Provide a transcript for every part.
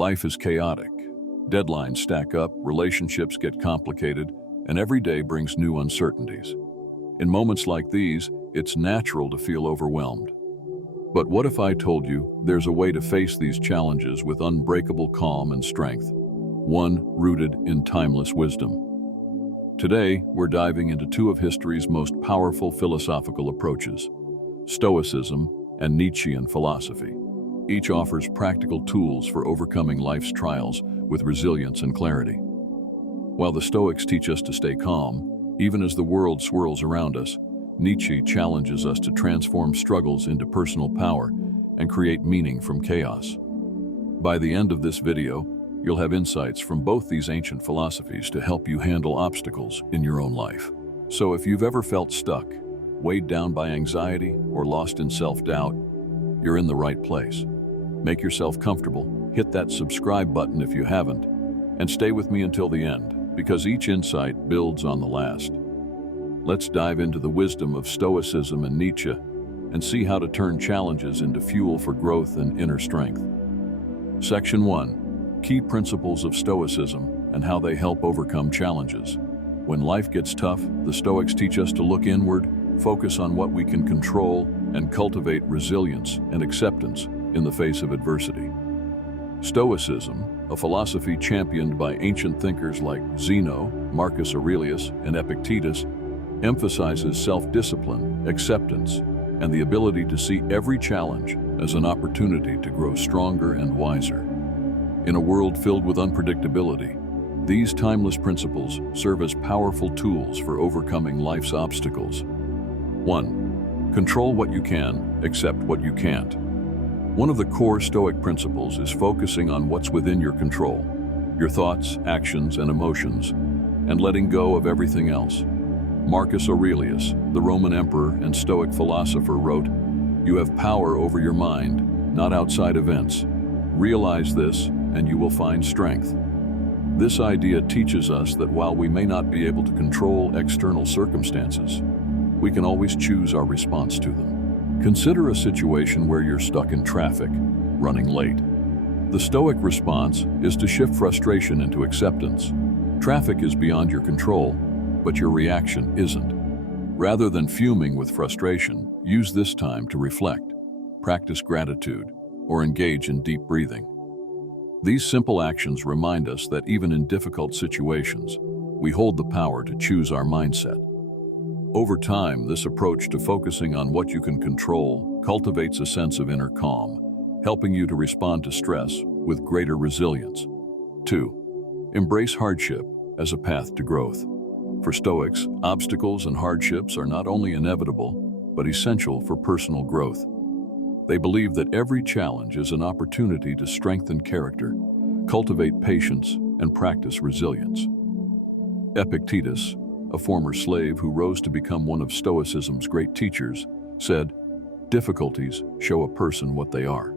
Life is chaotic. Deadlines stack up, relationships get complicated, and every day brings new uncertainties. In moments like these, it's natural to feel overwhelmed. But what if I told you there's a way to face these challenges with unbreakable calm and strength, one rooted in timeless wisdom? Today, we're diving into two of history's most powerful philosophical approaches, Stoicism and Nietzschean philosophy. Each offers practical tools for overcoming life's trials with resilience and clarity. While the Stoics teach us to stay calm, even as the world swirls around us, Nietzsche challenges us to transform struggles into personal power and create meaning from chaos. By the end of this video, you'll have insights from both these ancient philosophies to help you handle obstacles in your own life. So if you've ever felt stuck, weighed down by anxiety, or lost in self-doubt, you're in the right place. Make yourself comfortable, hit that subscribe button if you haven't, and stay with me until the end, because each insight builds on the last. Let's dive into the wisdom of Stoicism and Nietzsche and see how to turn challenges into fuel for growth and inner strength. Section 1. Key principles of Stoicism and how they help overcome challenges. When life gets tough, the Stoics teach us to look inward, focus on what we can control, and cultivate resilience and acceptance in the face of adversity. Stoicism, a philosophy championed by ancient thinkers like Zeno, Marcus Aurelius, and Epictetus, emphasizes self-discipline, acceptance, and the ability to see every challenge as an opportunity to grow stronger and wiser. In a world filled with unpredictability, these timeless principles serve as powerful tools for overcoming life's obstacles. 1. Control what you can, accept what you can't. One of the core Stoic principles is focusing on what's within your control, your thoughts, actions, and emotions, and letting go of everything else. Marcus Aurelius, the Roman emperor and Stoic philosopher, wrote, "You have power over your mind, not outside events. Realize this, and you will find strength." This idea teaches us that while we may not be able to control external circumstances, we can always choose our response to them. Consider a situation where you're stuck in traffic, running late. The Stoic response is to shift frustration into acceptance. Traffic is beyond your control, but your reaction isn't. Rather than fuming with frustration, use this time to reflect, practice gratitude, or engage in deep breathing. These simple actions remind us that even in difficult situations, we hold the power to choose our mindset. Over time, this approach to focusing on what you can control cultivates a sense of inner calm, helping you to respond to stress with greater resilience. 2. Embrace hardship as a path to growth. For Stoics, obstacles and hardships are not only inevitable, but essential for personal growth. They believe that every challenge is an opportunity to strengthen character, cultivate patience, and practice resilience. Epictetus, a former slave who rose to become one of Stoicism's great teachers, said, "Difficulties show a person what they are.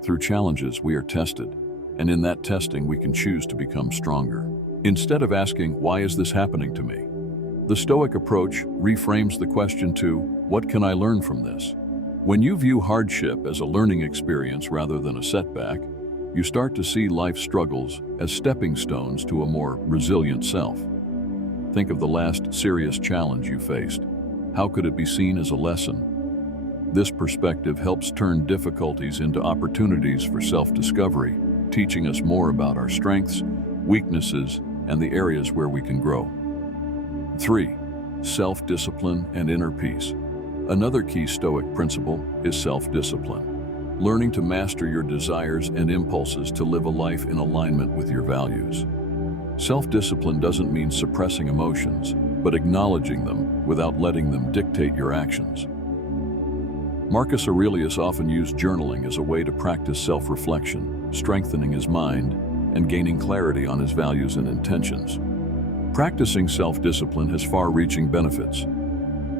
Through challenges we are tested, and in that testing we can choose to become stronger." Instead of asking, "Why is this happening to me?" the Stoic approach reframes the question to, "What can I learn from this?" When you view hardship as a learning experience rather than a setback, you start to see life's struggles as stepping stones to a more resilient self. Think of the last serious challenge you faced. How could it be seen as a lesson? This perspective helps turn difficulties into opportunities for self-discovery, teaching us more about our strengths, weaknesses, and the areas where we can grow. 3. Self-discipline and inner peace. Another key Stoic principle is self-discipline, learning to master your desires and impulses to live a life in alignment with your values. Self-discipline doesn't mean suppressing emotions, but acknowledging them without letting them dictate your actions. Marcus Aurelius often used journaling as a way to practice self-reflection, strengthening his mind, and gaining clarity on his values and intentions. Practicing self-discipline has far-reaching benefits.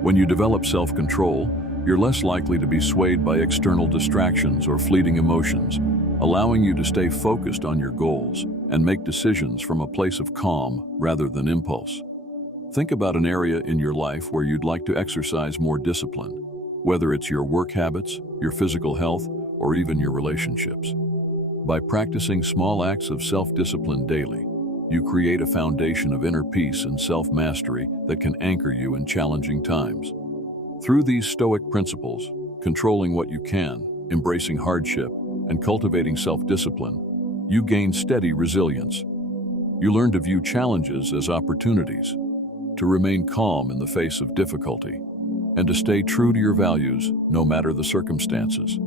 When you develop self-control, you're less likely to be swayed by external distractions or fleeting emotions, allowing you to stay focused on your goals and make decisions from a place of calm rather than impulse. Think about an area in your life where you'd like to exercise more discipline, whether it's your work habits, your physical health, or even your relationships. By practicing small acts of self-discipline daily, you create a foundation of inner peace and self-mastery that can anchor you in challenging times. Through these Stoic principles, controlling what you can, embracing hardship, and cultivating self-discipline, you gain steady resilience. You learn to view challenges as opportunities, to remain calm in the face of difficulty, and to stay true to your values no matter the circumstances.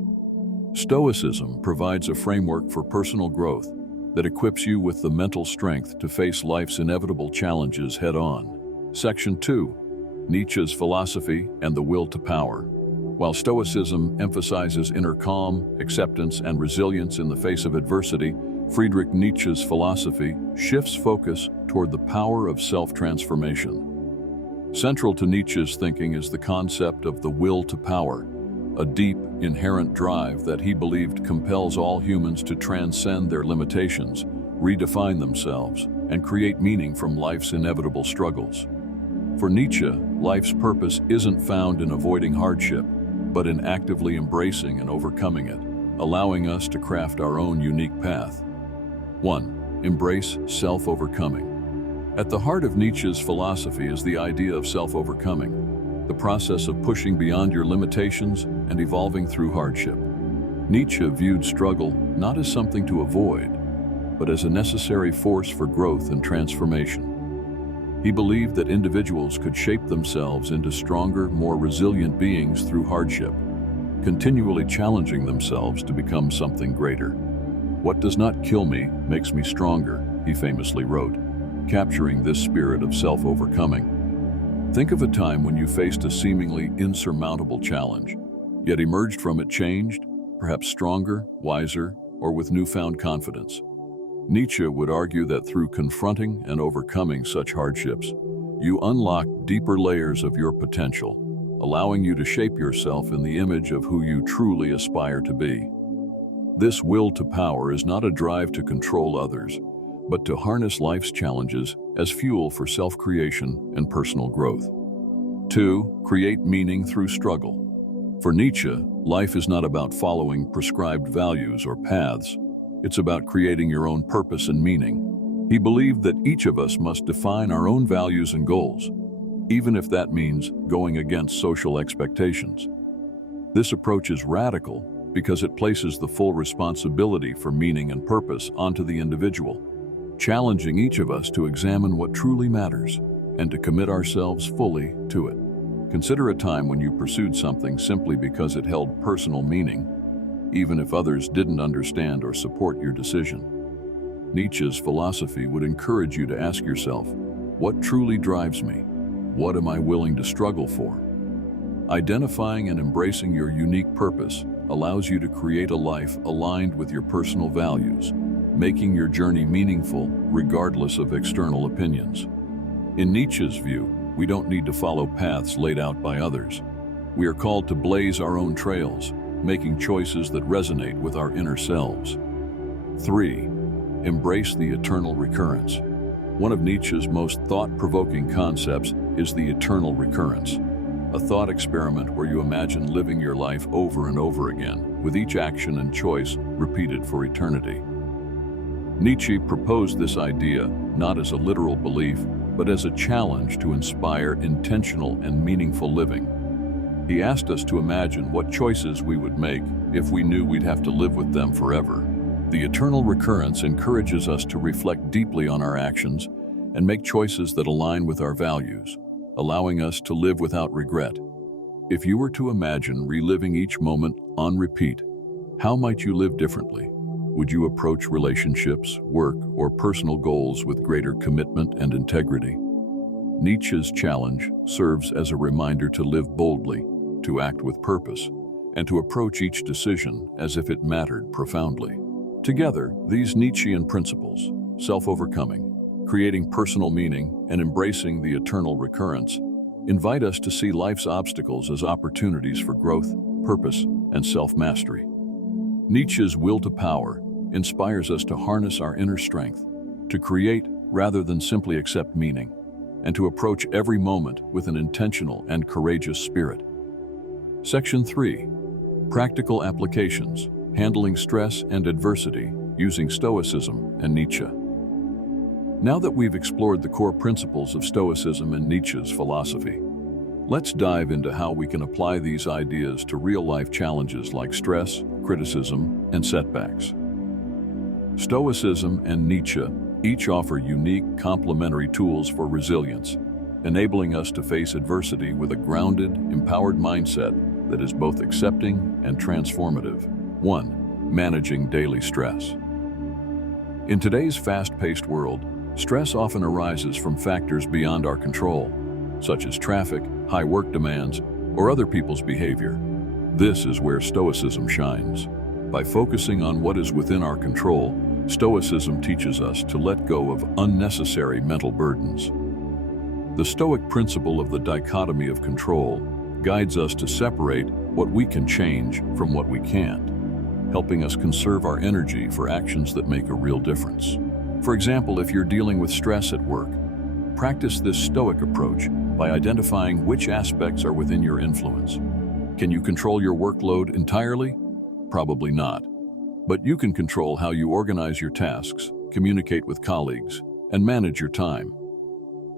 Stoicism provides a framework for personal growth that equips you with the mental strength to face life's inevitable challenges head-on. Section 2. Nietzsche's philosophy and the will to power. While Stoicism emphasizes inner calm, acceptance, and resilience in the face of adversity, Friedrich Nietzsche's philosophy shifts focus toward the power of self-transformation. Central to Nietzsche's thinking is the concept of the will to power, a deep, inherent drive that he believed compels all humans to transcend their limitations, redefine themselves, and create meaning from life's inevitable struggles. For Nietzsche, life's purpose isn't found in avoiding hardship, but in actively embracing and overcoming it, allowing us to craft our own unique path. 1. Embrace self-overcoming. At the heart of Nietzsche's philosophy is the idea of self-overcoming, the process of pushing beyond your limitations and evolving through hardship. Nietzsche viewed struggle not as something to avoid, but as a necessary force for growth and transformation. He believed that individuals could shape themselves into stronger, more resilient beings through hardship, continually challenging themselves to become something greater. "What does not kill me makes me stronger," he famously wrote, capturing this spirit of self-overcoming. Think of a time when you faced a seemingly insurmountable challenge, yet emerged from it changed, perhaps stronger, wiser, or with newfound confidence. Nietzsche would argue that through confronting and overcoming such hardships, you unlock deeper layers of your potential, allowing you to shape yourself in the image of who you truly aspire to be. This will to power is not a drive to control others, but to harness life's challenges as fuel for self-creation and personal growth. 2. Create meaning through struggle. For Nietzsche, life is not about following prescribed values or paths. It's about creating your own purpose and meaning. He believed that each of us must define our own values and goals, even if that means going against social expectations. This approach is radical because it places the full responsibility for meaning and purpose onto the individual, challenging each of us to examine what truly matters and to commit ourselves fully to it. Consider a time when you pursued something simply because it held personal meaning, even if others didn't understand or support your decision. Nietzsche's philosophy would encourage you to ask yourself, what truly drives me? What am I willing to struggle for? Identifying and embracing your unique purpose allows you to create a life aligned with your personal values, making your journey meaningful regardless of external opinions. In Nietzsche's view, we don't need to follow paths laid out by others. We are called to blaze our own trails, making choices that resonate with our inner selves. 3. Embrace the eternal recurrence. One of Nietzsche's most thought-provoking concepts is the eternal recurrence, a thought experiment where you imagine living your life over and over again, with each action and choice repeated for eternity. Nietzsche proposed this idea not as a literal belief, but as a challenge to inspire intentional and meaningful living. He asked us to imagine what choices we would make if we knew we'd have to live with them forever. The eternal recurrence encourages us to reflect deeply on our actions and make choices that align with our values, allowing us to live without regret. If you were to imagine reliving each moment on repeat, how might you live differently? Would you approach relationships, work, or personal goals with greater commitment and integrity? Nietzsche's challenge serves as a reminder to live boldly, to act with purpose, and to approach each decision as if it mattered profoundly. Together, these Nietzschean principles, self-overcoming, creating personal meaning, and embracing the eternal recurrence, invite us to see life's obstacles as opportunities for growth, purpose, and self-mastery. Nietzsche's will to power inspires us to harness our inner strength, to create rather than simply accept meaning, and to approach every moment with an intentional and courageous spirit. Section 3. Practical applications, handling stress and adversity. using Stoicism and Nietzsche. Now that we've explored the core principles of Stoicism and Nietzsche's philosophy, let's dive into how we can apply these ideas to real-life challenges like stress, criticism, and setbacks. Stoicism and Nietzsche each offer unique, complementary tools for resilience, enabling us to face adversity with a grounded, empowered mindset that is both accepting and transformative. 1. Managing daily stress. In today's fast-paced world, stress often arises from factors beyond our control, such as traffic, high work demands, or other people's behavior. This is where Stoicism shines. By focusing on what is within our control, Stoicism teaches us to let go of unnecessary mental burdens. The Stoic principle of the dichotomy of control guides us to separate what we can change from what we can't, helping us conserve our energy for actions that make a real difference. For example, if you're dealing with stress at work, practice this Stoic approach by identifying which aspects are within your influence. Can you control your workload entirely? Probably not. But you can control how you organize your tasks, communicate with colleagues, and manage your time.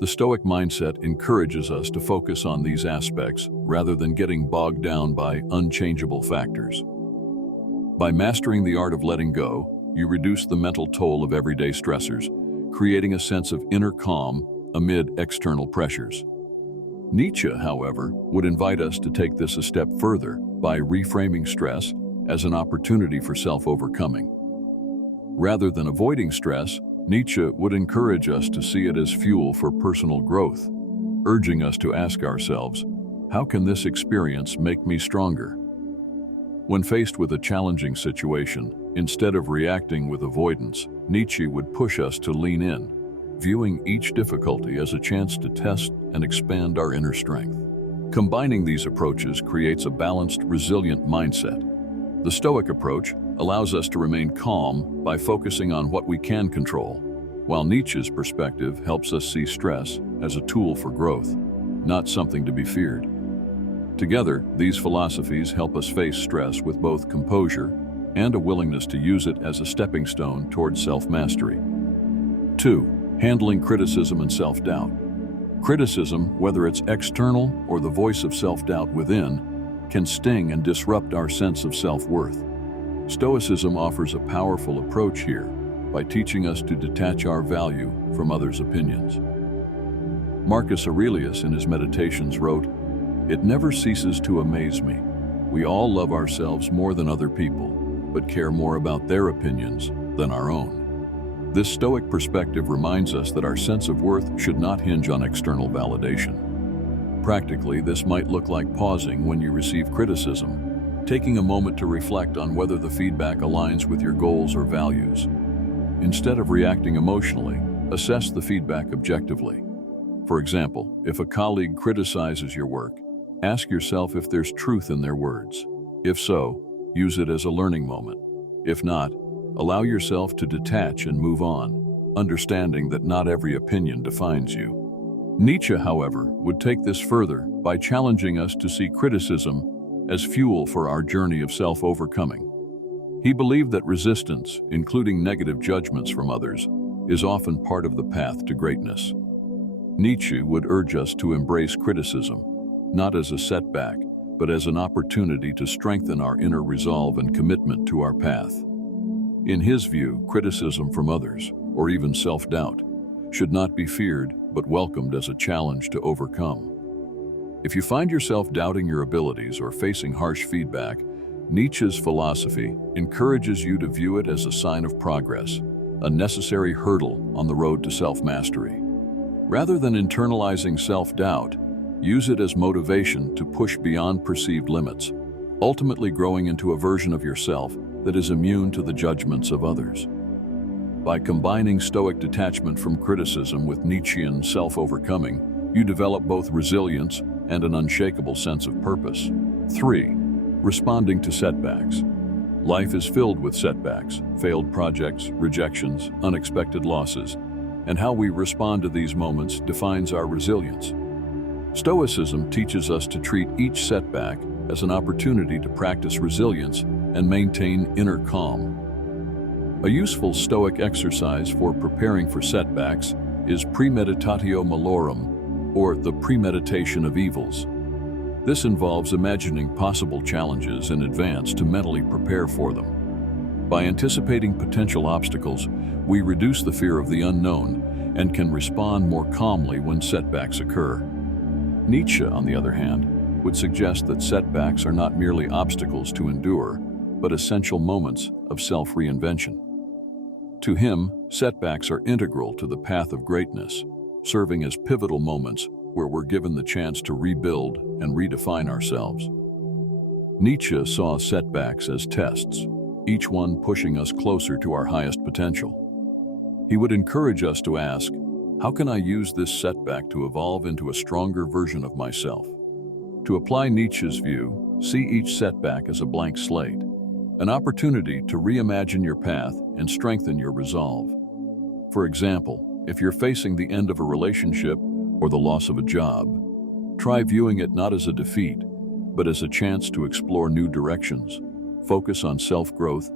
The Stoic mindset encourages us to focus on these aspects rather than getting bogged down by unchangeable factors. By mastering the art of letting go, you reduce the mental toll of everyday stressors, creating a sense of inner calm amid external pressures. Nietzsche, however, would invite us to take this a step further by reframing stress as an opportunity for self-overcoming. Rather than avoiding stress, Nietzsche would encourage us to see it as fuel for personal growth, urging us to ask ourselves, how can this experience make me stronger? When faced with a challenging situation, instead of reacting with avoidance, Nietzsche would push us to lean in, viewing each difficulty as a chance to test and expand our inner strength. Combining these approaches creates a balanced, resilient mindset. The Stoic approach allows us to remain calm by focusing on what we can control, while Nietzsche's perspective helps us see stress as a tool for growth, not something to be feared. Together, these philosophies help us face stress with both composure and a willingness to use it as a stepping stone towards self-mastery. 2. Handling criticism and self-doubt. Criticism, whether it's external or the voice of self-doubt within, can sting and disrupt our sense of self-worth. Stoicism offers a powerful approach here by teaching us to detach our value from others' opinions. Marcus Aurelius in his Meditations wrote, "It never ceases to amaze me. We all love ourselves more than other people, but care more about their opinions than our own." This Stoic perspective reminds us that our sense of worth should not hinge on external validation. Practically, this might look like pausing when you receive criticism, taking a moment to reflect on whether the feedback aligns with your goals or values. Instead of reacting emotionally, assess the feedback objectively. For example, if a colleague criticizes your work, ask yourself if there's truth in their words. If so, use it as a learning moment. If not, allow yourself to detach and move on, understanding that not every opinion defines you. Nietzsche, however, would take this further by challenging us to see criticism as fuel for our journey of self-overcoming. He believed that resistance, including negative judgments from others, is often part of the path to greatness. Nietzsche would urge us to embrace criticism, not as a setback, but as an opportunity to strengthen our inner resolve and commitment to our path. In his view, criticism from others, or even self-doubt, should not be feared but welcomed as a challenge to overcome. If you find yourself doubting your abilities or facing harsh feedback, Nietzsche's philosophy encourages you to view it as a sign of progress, a necessary hurdle on the road to self-mastery. Rather than internalizing self-doubt, use it as motivation to push beyond perceived limits, ultimately growing into a version of yourself that is immune to the judgments of others. By combining Stoic detachment from criticism with Nietzschean self-overcoming, you develop both resilience and an unshakable sense of purpose. 3. Responding to setbacks. Life is filled with setbacks, failed projects, rejections, unexpected losses, and how we respond to these moments defines our resilience. Stoicism teaches us to treat each setback as an opportunity to practice resilience and maintain inner calm. A useful Stoic exercise for preparing for setbacks is premeditatio malorum, or the premeditation of evils. This involves imagining possible challenges in advance to mentally prepare for them. By anticipating potential obstacles, we reduce the fear of the unknown and can respond more calmly when setbacks occur. Nietzsche, on the other hand, would suggest that setbacks are not merely obstacles to endure, but essential moments of self-reinvention. To him, setbacks are integral to the path of greatness, serving as pivotal moments where we're given the chance to rebuild and redefine ourselves. Nietzsche saw setbacks as tests, each one pushing us closer to our highest potential. He would encourage us to ask, how can I use this setback to evolve into a stronger version of myself? To apply Nietzsche's view, see each setback as a blank slate, an opportunity to reimagine your path and strengthen your resolve. For example, if you're facing the end of a relationship or the loss of a job, try viewing it not as a defeat, but as a chance to explore new directions, focus on self-growth,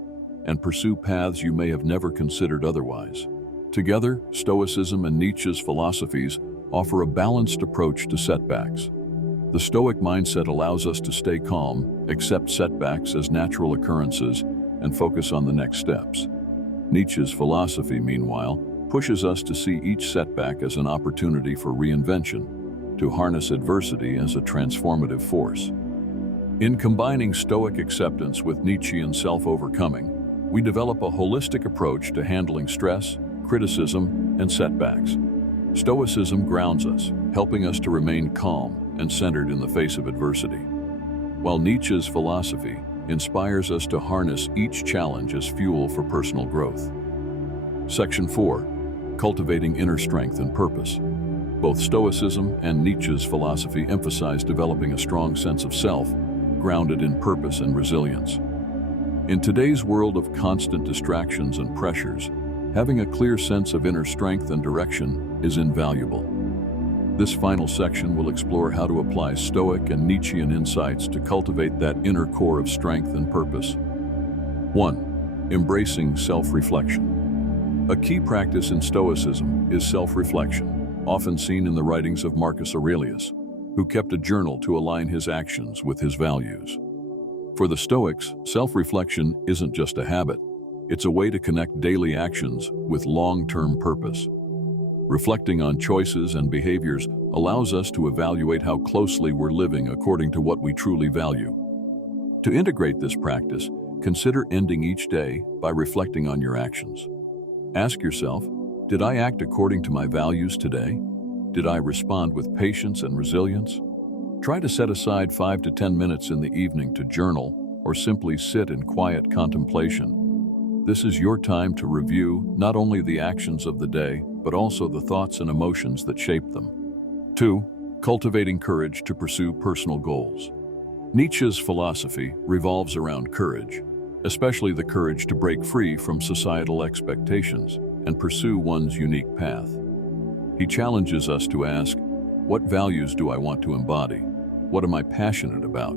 and pursue paths you may have never considered otherwise. Together, Stoicism and Nietzsche's philosophies offer a balanced approach to setbacks. The Stoic mindset allows us to stay calm, accept setbacks as natural occurrences, and focus on the next steps. Nietzsche's philosophy, meanwhile, pushes us to see each setback as an opportunity for reinvention, to harness adversity as a transformative force. In combining Stoic acceptance with Nietzschean self-overcoming, we develop a holistic approach to handling stress, criticism, and setbacks. Stoicism grounds us, helping us to remain calm and centered in the face of adversity, while Nietzsche's philosophy inspires us to harness each challenge as fuel for personal growth. Section 4. Cultivating inner strength and purpose. Both Stoicism and Nietzsche's philosophy emphasize developing a strong sense of self, grounded in purpose and resilience. In today's world of constant distractions and pressures, having a clear sense of inner strength and direction is invaluable. This final section will explore how to apply Stoic and Nietzschean insights to cultivate that inner core of strength and purpose. 1. Embracing self-reflection. A key practice in Stoicism is self-reflection, often seen in the writings of Marcus Aurelius, who kept a journal to align his actions with his values. For the Stoics, self-reflection isn't just a habit, it's a way to connect daily actions with long-term purpose. Reflecting on choices and behaviors allows us to evaluate how closely we're living according to what we truly value. To integrate this practice, consider ending each day by reflecting on your actions. Ask yourself, did I act according to my values today? Did I respond with patience and resilience? Try to set aside 5 to 10 minutes in the evening to journal or simply sit in quiet contemplation. This is your time to review not only the actions of the day, but also the thoughts and emotions that shape them. 2. Cultivating courage to pursue personal goals. Nietzsche's philosophy revolves around courage, especially the courage to break free from societal expectations and pursue one's unique path. He challenges us to ask, what values do I want to embody? What am I passionate about?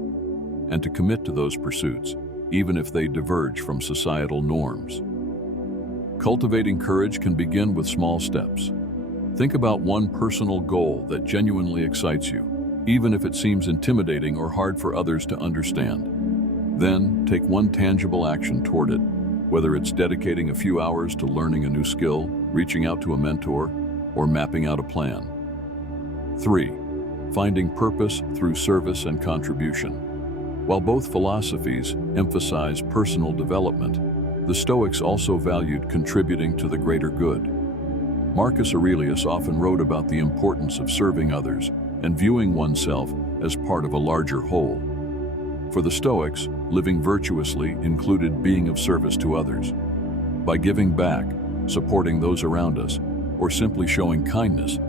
And to commit to those pursuits, even if they diverge from societal norms. Cultivating courage can begin with small steps. Think about one personal goal that genuinely excites you, even if it seems intimidating or hard for others to understand. Then, take one tangible action toward it, whether it's dedicating a few hours to learning a new skill, reaching out to a mentor, or mapping out a plan. 3. Finding purpose through service and contribution. While both philosophies emphasize personal development, the Stoics also valued contributing to the greater good. Marcus Aurelius often wrote about the importance of serving others and viewing oneself as part of a larger whole. For the Stoics, living virtuously included being of service to others. By giving back, supporting those around us, or simply showing kindness,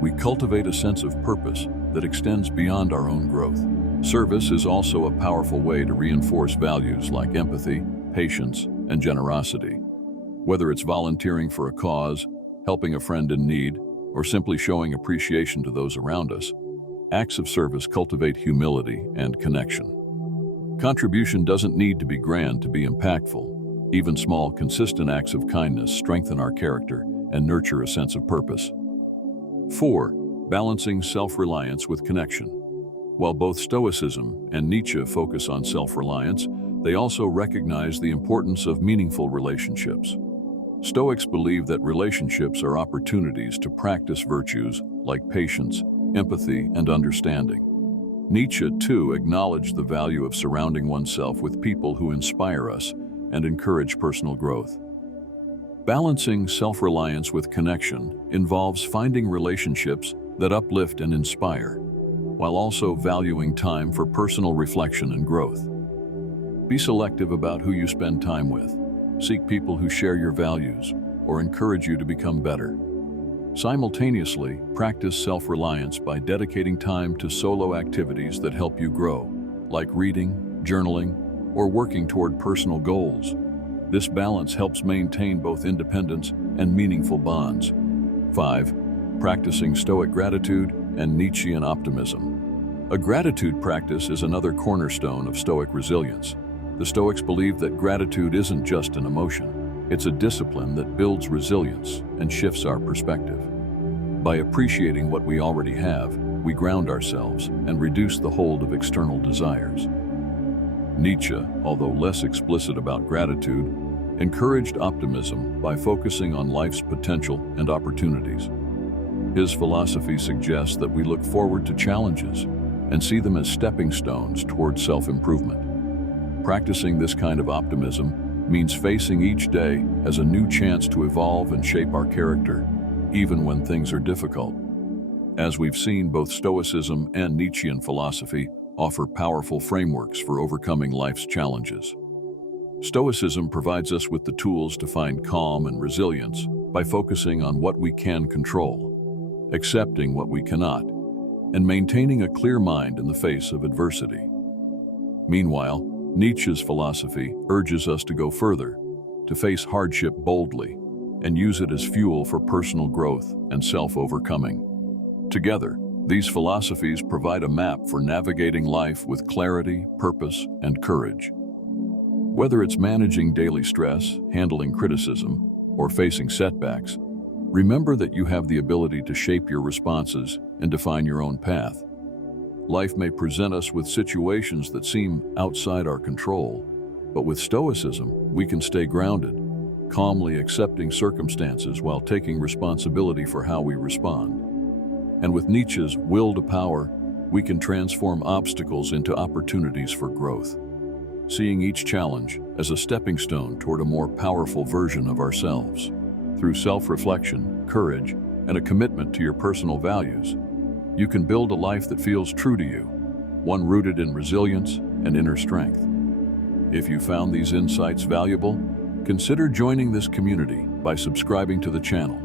we cultivate a sense of purpose that extends beyond our own growth. Service is also a powerful way to reinforce values like empathy, patience, and generosity. Whether it's volunteering for a cause, helping a friend in need, or simply showing appreciation to those around us, acts of service cultivate humility and connection. Contribution doesn't need to be grand to be impactful. Even small, consistent acts of kindness strengthen our character and nurture a sense of purpose. 4. Balancing self-reliance with connection. While both Stoicism and Nietzsche focus on self-reliance, they also recognize the importance of meaningful relationships. Stoics believe that relationships are opportunities to practice virtues like patience, empathy, and understanding. Nietzsche, too, acknowledged the value of surrounding oneself with people who inspire us and encourage personal growth. Balancing self-reliance with connection involves finding relationships that uplift and inspire, while also valuing time for personal reflection and growth. Be selective about who you spend time with. Seek people who share your values or encourage you to become better. Simultaneously, practice self-reliance by dedicating time to solo activities that help you grow, like reading, journaling, or working toward personal goals. This balance helps maintain both independence and meaningful bonds. 5. Practicing Stoic gratitude and Nietzschean optimism. A gratitude practice is another cornerstone of Stoic resilience. The Stoics believe that gratitude isn't just an emotion, it's a discipline that builds resilience and shifts our perspective. By appreciating what we already have, we ground ourselves and reduce the hold of external desires. Nietzsche, although less explicit about gratitude, encouraged optimism by focusing on life's potential and opportunities. His philosophy suggests that we look forward to challenges and see them as stepping stones toward self-improvement. Practicing this kind of optimism means facing each day as a new chance to evolve and shape our character, even when things are difficult. As we've seen, both Stoicism and Nietzschean philosophy offer powerful frameworks for overcoming life's challenges. Stoicism provides us with the tools to find calm and resilience by focusing on what we can control, accepting what we cannot, and maintaining a clear mind in the face of adversity. Meanwhile, Nietzsche's philosophy urges us to go further, to face hardship boldly, and use it as fuel for personal growth and self-overcoming. Together, these philosophies provide a map for navigating life with clarity, purpose, and courage. Whether it's managing daily stress, handling criticism, or facing setbacks, remember that you have the ability to shape your responses and define your own path. Life may present us with situations that seem outside our control, but with Stoicism, we can stay grounded, calmly accepting circumstances while taking responsibility for how we respond. And with Nietzsche's will to power, we can transform obstacles into opportunities for growth, seeing each challenge as a stepping stone toward a more powerful version of ourselves. Through self-reflection, courage, and a commitment to your personal values, you can build a life that feels true to you, one rooted in resilience and inner strength. If you found these insights valuable, consider joining this community by subscribing to the channel.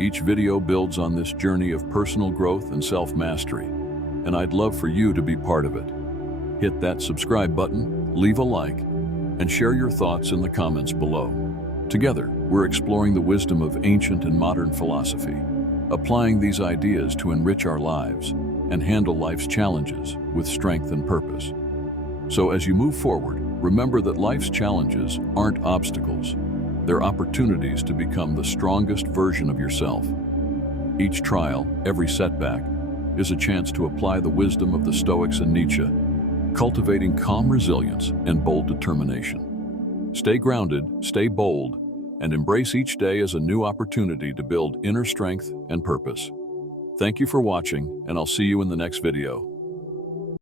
Each video builds on this journey of personal growth and self-mastery, and I'd love for you to be part of it. Hit that subscribe button, leave a like, and share your thoughts in the comments below. Together, we're exploring the wisdom of ancient and modern philosophy, applying these ideas to enrich our lives and handle life's challenges with strength and purpose. So as you move forward, remember that life's challenges aren't obstacles. They're opportunities to become the strongest version of yourself. Each trial, every setback, is a chance to apply the wisdom of the Stoics and Nietzsche, cultivating calm resilience and bold determination. Stay grounded, stay bold, and embrace each day as a new opportunity to build inner strength and purpose. Thank you for watching, and I'll see you in the next video.